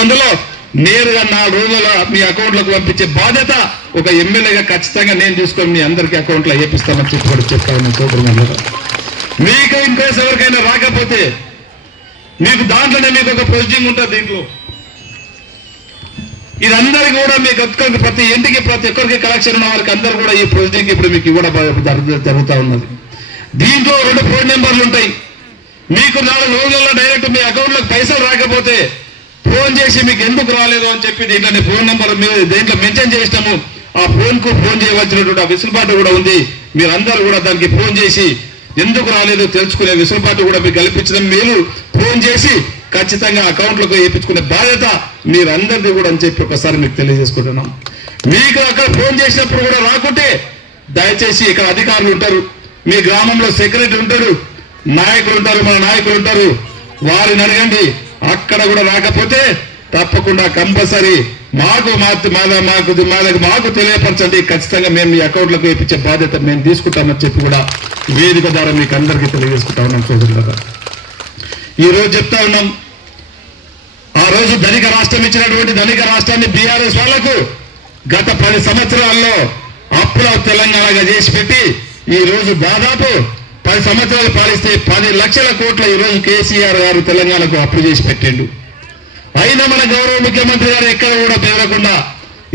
వందలో నేరుగా 4 రోజుల్లో మీ అకౌంట్లకు పంపించే బాధ్యత ఒక ఎమ్మెల్యేగా ఖచ్చితంగా నేను తీసుకొని మీ అందరికీ అకౌంట్లో వేపిస్తామని చెప్పి కూడా చెప్తాను. సోదరులందరూ మీకు ఇంకోసి ఎవరికైనా రాకపోతే మీకు దాంట్లోనే మీకు ఒక ప్రొసీజింగ్ ఉంటుంది. దీంట్లో ఇదందరికీ కూడా మీకు ఒక్కరికి ప్రతి ఇంటికి ప్రతి ఒక్కరికి కలెక్షన్ ఉన్న వారికి అందరూ కూడా ఈ ప్రొసీజింగ్ ఇప్పుడు మీకు ఇవ్వడం జరుగుతూ ఉన్నది. దీంట్లో 2 ఫోన్ నెంబర్లు ఉంటాయి. మీకు 4 రోజుల్లో డైరెక్ట్ మీ అకౌంట్లోకి పైసలు రాకపోతే ఫోన్ చేసి మీకు ఎందుకు రాలేదు అని చెప్పి దీంట్లోని ఫోన్ నెంబర్ మీరు దీంట్లో మెన్షన్ చేసినాము. ఆ ఫోన్కు ఫోన్ చేయవలసినటువంటి వెసులుబాటు కూడా ఉంది. మీరందరూ కూడా దానికి ఫోన్ చేసి ఎందుకు రాలేదు తెలుసుకునే వెసులుబాటు కూడా మీకు కల్పించడం, మీరు ఫోన్ చేసి ఖచ్చితంగా అకౌంట్లకు వేయించుకునే బాధ్యత మీరందరిది కూడా అని చెప్పి ఒకసారి మీకు తెలియజేసుకుంటున్నాం. మీకు అక్కడ ఫోన్ చేసినప్పుడు కూడా రాకుంటే దయచేసి ఇక్కడ అధికారులు ఉంటారు, మీ గ్రామంలో సెక్రటరీ ఉంటాడు, నాయకులు ఉంటారు, మన నాయకులు ఉంటారు, వారిని అడగండి. అక్కడ కూడా రాకపోతే తప్పకుండా కంపల్సరీ మాకు తెలియపరచండి. ఖచ్చితంగా మేము మీ అకౌంట్లకు వేయించే బాధ్యత మేము తీసుకుంటామని చెప్పి కూడా వేదిక ద్వారా మీకు అందరికీ తెలియజేసుకుంటా ఉన్నాం. సోదరులారా, ఈ రోజు చెప్తా ఉన్నాం, ఆ రోజు ధనిక రాష్ట్రం ఇచ్చినటువంటి ధనిక రాష్ట్రాన్ని బీఆర్ఎస్ వాళ్లకు గత 10 సంవత్సరాల్లో అప్పుల తెలంగాణగా చేసి పెట్టి ఈ రోజు దాదాపు 10 సంవత్సరాలు పాలిస్తే 10 లక్షల కోట్ల ఈ రోజు కేసీఆర్ గారు తెలంగాణకు అప్పు చేసి పెట్టిండు. అయినా మన గౌరవ ముఖ్యమంత్రి గారు ఎక్కడ కూడా బెదరకుండా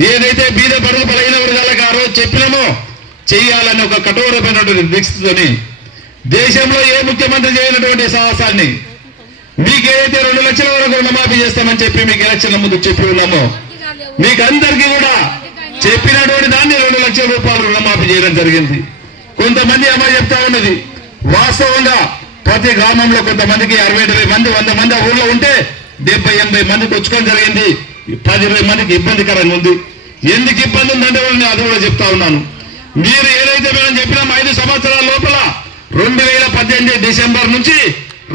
ఏదైతే బీద బడుగు బలైన వర్గాలకు ఆ రోజు చెప్పినామో చెయ్యాలని ఒక కఠోరమైనటువంటి దీక్షతోని దేశంలో ఏ ముఖ్యమంత్రి చేయనటువంటి సాహసాన్ని మీకు ఏదైతే 2 లక్షల వరకు రుణమాఫీ చేస్తామని చెప్పి మీకు ఎలక్షన్ల ముందు చెప్పి ఉన్నామో మీకు అందరికీ కూడా చెప్పినటువంటి దాన్ని 2 లక్షల రూపాయలు రుణమాఫీ చేయడం జరిగింది. కొంతమంది అమ్మాయి చెప్తా ఉన్నది, వాస్తవంగా ప్రతి గ్రామంలో కొంతమందికి 60-70 మంది 100 మంది ఆ ఊళ్ళో ఉంటే 70-80 మందికి వచ్చుకోవడం జరిగింది. 10-20 మందికి ఇబ్బందికరంగా ఉంది. ఎందుకు ఇబ్బంది ఉందంటే నేను అది కూడా చెప్తా ఉన్నాను. మీరు ఏదైతే మేము చెప్పినాం 5 సంవత్సరాల లోపల 2018 డిసెంబర్ నుంచి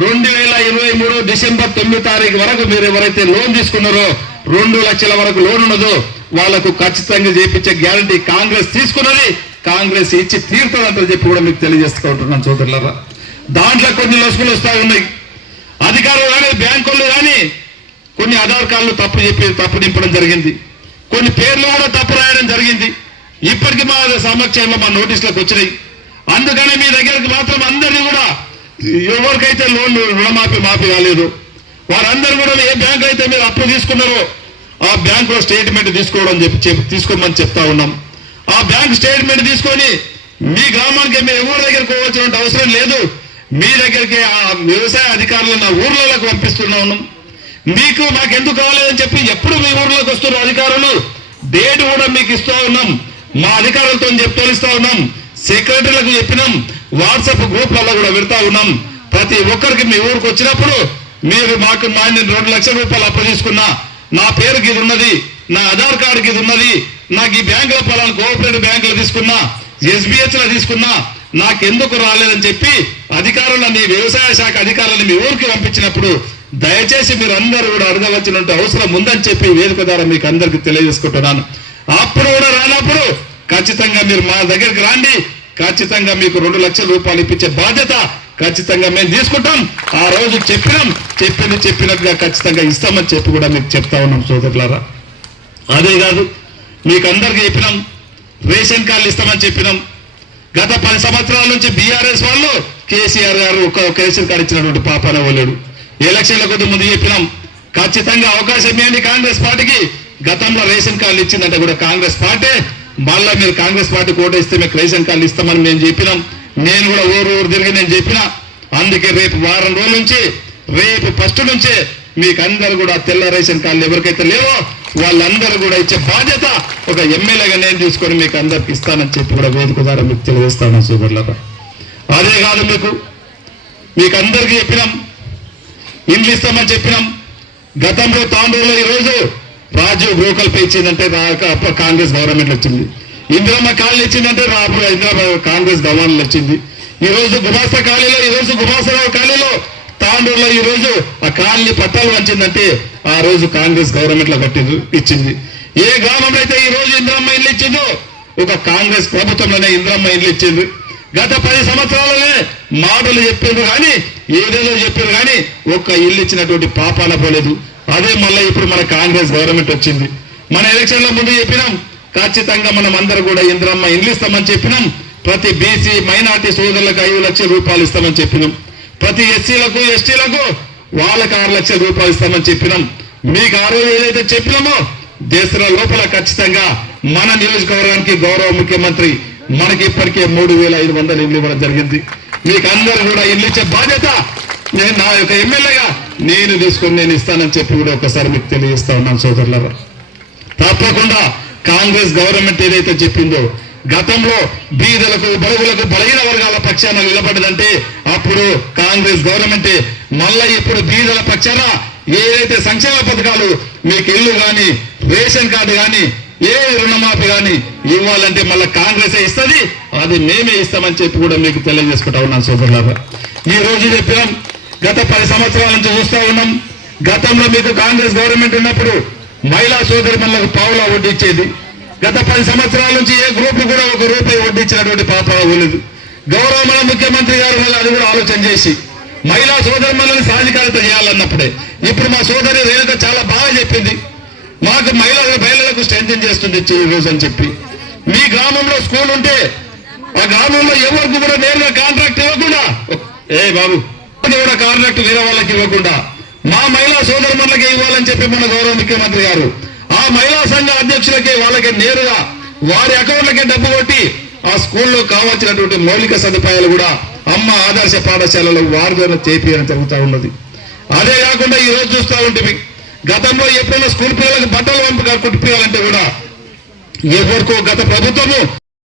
2023 డిసెంబర్ 9 తారీఖు వరకు మీరు ఎవరైతే లోన్ తీసుకున్నారో 2 లక్షల వరకు లోన్ ఉన్నదో వాళ్లకు ఖచ్చితంగా చేపించే గ్యారంటీ కాంగ్రెస్ తీసుకున్నది, కాంగ్రెస్ ఇచ్చి తీరుతుందంటే చెప్పి కూడా మీకు తెలియజేసుకుంటున్నాను. సోదరులారా, దాంట్లో కొన్ని లొసుగులు వస్తా ఉన్నాయి. అధికారులు కానీ బ్యాంకులు కానీ కొన్ని ఆధార్ కార్డులు తప్పు నింపడం జరిగింది, కొన్ని పేర్లు కూడా తప్పు రాయడం జరిగింది. ఇప్పటికీ మా సమక్షంలో మా నోటీసులకు వచ్చినాయి. అందుకనే మీ దగ్గరికి మాత్రం అందరినీ కూడా ఎవరికైతే లోన్ రుణమాఫీ కాలేదు వారందరూ కూడా ఏ బ్యాంకు అయితే మీరు అప్పు తీసుకున్నారో ఆ బ్యాంకులో స్టేట్మెంట్ తీసుకోమని చెప్తా ఉన్నాం. ఆ బ్యాంక్ స్టేట్మెంట్ తీసుకొని మీ గ్రామానికి మీరు ఎవరి దగ్గరికి పోవాల్సిన అవసరం లేదు, మీ దగ్గరికి ఆ వ్యవసాయ అధికారులు నా ఊర్లలోకి పంపిస్తున్నా ఉన్నాం. మీకు మాకెందుకు కావాలని చెప్పి ఎప్పుడు మీ ఊర్లోకి వస్తున్న అధికారులు డేట్ కూడా మీకు ఇస్తూ ఉన్నాం, మా అధికారులతో తోలిస్తా ఉన్నాం, సెక్రటరీలకు చెప్పినాం, వాట్సాప్ గ్రూప్లలో కూడా పెడతా ఉన్నాం. ప్రతి ఒక్కరికి మీ ఊరికి వచ్చినప్పుడు మీరు మాకు 2 లక్షల రూపాయలు అప్పు తీసుకున్నా, నా పేరుకి ఇది ఉన్నది, నా ఆధార్ కార్డుకి ఇది ఉన్నది, నాకు ఈ బ్యాంకుల పలానా కోఆపరేటివ్ బ్యాంకులు తీసుకున్నా, SBH లో తీసుకున్నా, నాకెందుకు రాలేదని చెప్పి అధికారులని వ్యవసాయ శాఖ అధికారులను మీ ఊరికి పంపించినప్పుడు దయచేసి మీరు అందరూ కూడా అడగవలసిన అవసరం ఉందని చెప్పి వేదిక ద్వారా మీకు అందరికి తెలియజేసుకుంటున్నాను. అప్పుడు కూడా రానప్పుడు ఖచ్చితంగా మీరు మా దగ్గరికి రండి, ఖచ్చితంగా మీకు 2 లక్షల రూపాయలు ఇప్పించే బాధ్యత ఖచ్చితంగా మేము తీసుకుంటాం. ఆ రోజు చెప్పినట్టుగా ఖచ్చితంగా ఇస్తామని చెప్పి కూడా మీకు చెప్తా ఉన్నాం. సోదరులారా, అదే కాదు మీకు అందరికీ చెప్పినాం, రేషన్ కార్డులు ఇస్తామని చెప్పినాం. గత 10 సంవత్సరాల నుంచి బీఆర్ఎస్ వాళ్ళు కేసీఆర్ గారు ఒక రేషన్ కార్డు ఇచ్చినటువంటి పాపాన వాళ్ళడు. ఎలక్షన్ల కొద్ది ముందు చెప్పినాం, ఖచ్చితంగా అవకాశం ఇవ్వండి కాంగ్రెస్ పార్టీకి. గతంలో రేషన్ కార్డులు ఇచ్చిందంటే కూడా కాంగ్రెస్ పార్టీ, మళ్ళా మీరు కాంగ్రెస్ పార్టీ కోటేస్తే మీకు రేషన్ కార్డులు ఇస్తామని మేము చెప్పినాం. నేను కూడా ఊరు తిరిగి నేను చెప్పిన. అందుకే రేపు వారం రోజుల నుంచి రేపు 1 నుంచే మీకు అందరూ కూడా తెల్ల రేషన్ కార్డులు ఎవరికైతే లేవో వాళ్ళందరూ కూడా ఇచ్చే బాధ్యత ఒక ఎమ్మెల్యేగా నేను తీసుకొని మీకు అందరికి ఇస్తానని చెప్పి కూడా వేదిక ద్వారా మీకు తెలియజేస్తాను. సోదరులారా, అదే కాదు మీకు అందరికీ చెప్పినాం, ఇండ్లు ఇస్తామని చెప్పినాం. గతంలో తాండూరులో ఈరోజు రాజీవ్ గృహకల్ప ఇచ్చిందంటే కాంగ్రెస్ గవర్నమెంట్ వచ్చింది. ఇందిరమ్మ కాలనీ ఇచ్చిందంటే కాంగ్రెస్ గవర్నమెంట్ వచ్చింది. ఈరోజు గుమాస్తా కాలనీలో ఈరోజు గుమాస్తారావు కాలనీలో తాండూరులో ఈరోజు ఆ కాలనీ పట్టాలు వంచిందంటే ఆ రోజు కాంగ్రెస్ గవర్నమెంట్ లో ఇచ్చింది. ఏ గ్రామంలో అయితే ఈ రోజు ఇందిరమ్మ ఇల్లు ఇచ్చిందో ఒక కాంగ్రెస్ ప్రభుత్వంలోనే ఇందిరమ్మ ఇల్లు ఇచ్చింది. గత 10 సంవత్సరాలనే మాటలు చెప్పారు కానీ ఏదేదో చెప్పారు కానీ ఒక్క ఇల్లు ఇచ్చినటువంటి పాపాన పోలేదు. అదే మళ్ళీ ఇప్పుడు మన కాంగ్రెస్ గవర్నమెంట్ వచ్చింది. మన ఎలక్షన్ల ముందు చెప్పినాం ఖచ్చితంగా మనం అందరూ కూడా ఇంద్రమ్మ ఇండ్లు ఇస్తామని చెప్పినాం. ప్రతి బీసీ మైనార్టీ సోదరులకు 5 లక్షల రూపాయలు ఇస్తామని చెప్పినాం. ప్రతి ఎస్సీలకు ఎస్టీలకు వాళ్ళకి 6 లక్షల రూపాయలు ఇస్తామని చెప్పినాం. మీకు ఆ రోజు ఏదైతే చెప్పినామో దేశంలో లోపల ఖచ్చితంగా మన నియోజకవర్గానికి గౌరవ ముఖ్యమంత్రి మనకి ఇప్పటికే 3,500 ఇల్లు ఇవ్వడం జరిగింది. మీకు అందరూ కూడా ఇల్లు ఇచ్చే బాధ్యత నేను నా యొక్క ఎమ్మెల్యేగా నేను తీసుకొని నేను ఇస్తానని చెప్పి కూడా ఒకసారి మీకు తెలియజేస్తా ఉన్నాను సోదరులారా. తప్పకుండా కాంగ్రెస్ గవర్నమెంట్ ఏదైతే చెప్పిందో గతంలో బీదలకు బడుగులకు బలహీన వర్గాల పక్షాన నిలబడ్డదంటే అప్పుడు కాంగ్రెస్ గవర్నమెంట్ మళ్ళా ఇప్పుడు బీదల పక్షాన ఏదైతే సంక్షేమ పథకాలు మీకు ఇల్లు కానీ రేషన్ కార్డు కానీ ఏ రుణమాఫీ కానీ ఇవ్వాలంటే మళ్ళీ కాంగ్రెస్ ఇస్తుంది, అది మేమే ఇస్తామని చెప్పి కూడా మీకు తెలియజేసుకుంటా ఉన్నాను సోదరులారా. ఈ రోజు చెప్పినాం, గత 10 సంవత్సరాల నుంచి చూస్తూ ఉన్నాం. గతంలో మీకు కాంగ్రెస్ గవర్నమెంట్ ఉన్నప్పుడు మహిళా సోదరి మనకు పావులా వడ్డీ ఇచ్చేది. గత 10 సంవత్సరాల నుంచి ఏ గ్రూప్ కూడా 1 రూపాయి వడ్డీ ఇచ్చినటువంటి పాప లేదు. గౌరవ మన ముఖ్యమంత్రి గారు మళ్ళీ అది కూడా ఆలోచన చేసి మహిళా సోదరి మనల్ని సాధికారత చేయాలన్నప్పుడే ఇప్పుడు మా సోదరి రేణుక చాలా బాగా చెప్పింది, మాకు మహిళలకు స్ట్రెంథెన్ చేస్తుంది ఈ రోజు అని చెప్పి. మీ గ్రామంలో స్కూల్ ఉంటే ఆ గ్రామంలో ఎవరికి కూడా నేరుగా కాంట్రాక్ట్ ఇవ్వకుండా బాబు కూడా కాంట్రాక్ట్ వేరే వాళ్ళకి ఇవ్వకుండా మా మహిళా సోదరు మనలకే ఇవ్వాలని చెప్పి మన గౌరవ ముఖ్యమంత్రి గారు ఆ మహిళా సంఘ అధ్యక్షులకే వాళ్ళకి నేరుగా వారి అకౌంట్లకే డబ్బు కొట్టి ఆ స్కూల్లో కావాల్సినటువంటి మౌలిక సదుపాయాలు కూడా అమ్మ ఆదర్శ పాఠశాలలో వారి ద్వారా చేపియడం జరుగుతూ ఉన్నది. అదే కాకుండా ఈ రోజు చూస్తూ ఉంటుంది, గతంలో ఎప్పుడైనా స్కూల్ పిల్లలకు బట్టలు కుట్టిపోయాలంటే కూడా ఎవరికో గత ప్రభుత్వము